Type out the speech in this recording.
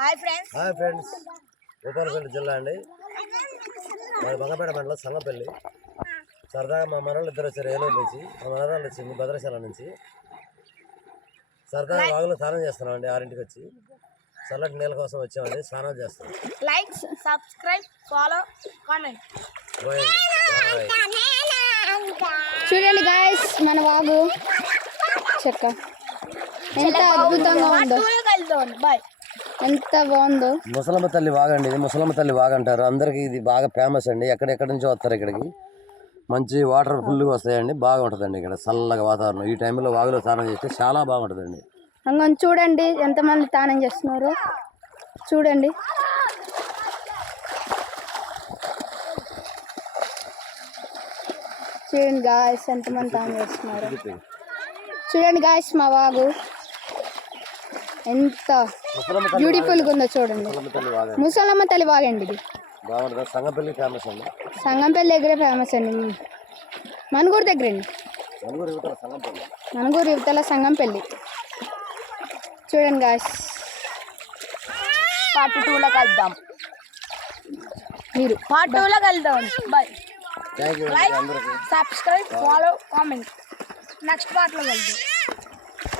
Hi friends Bhupalpally జిల్లా అండి. మాది బంగపేట మండలం సంగపల్లి. సరదాగా మా మనోళ్ళు ఇద్దరు వచ్చారు. ఏలూరు నుంచి మా మనోళ్ళు వచ్చింది భద్రాచలం నుంచి. సరదాగా వాగులో స్నానం చేస్తున్నాం అండి. 6ంటికి వచ్చి చల్లటి నీళ్ళ కోసం వచ్చామండి. స్నానం చేస్తాం. Like, subscribe, follow, comment. చూడండి గాయస్, మన వాగు చెక్క ఎంత అద్భుతంగా ఉందో, ఎంత బాగుందో. ముసలమ్మ తల్లి వాగండి. ఇది ముసలమ్మ తల్లి వాగ అంటారు. అందరికి ఇది బాగా ఫేమస్ అండి. ఎక్కడెక్కడి నుంచో వస్తారు ఇక్కడికి. మంచి వాటర్ ఫుల్గా వస్తాయండి. బాగా ఉంటుందండి ఇక్కడ చల్లగా వాతావరణం. ఈ టైంలో వాగులో స్నానం చేస్తే చాలా బాగుంటుందండి. అంగన్ చూడండి ఎంతమంది స్నానం చేస్తున్నారు. చూడండి చూడండి గాయస్ ఎంతమంది స్నానం చేస్తున్నారు. చూడండి గాయస్ మా వాగు ఎంత బ్యూటిఫుల్గా ఉందో చూడండి. ముసలమ్మ తల్లి వాగండి. ఇది సంగపల్లి ఫేమస్ అండి. సంగంపల్లి దగ్గరే ఫేమస్ అండి. మనుగూరు దగ్గర అండి. మనుగూరు యువతల సంగంపల్లి. చూడండి గాయస్, పార్ట్ 2లో కలుద్దాం. మీరు పార్ట్ 2లో కలుద్దాం. Bye. Like, subscribe, follow, comment. Next పార్ట్లో కలుద్దాం.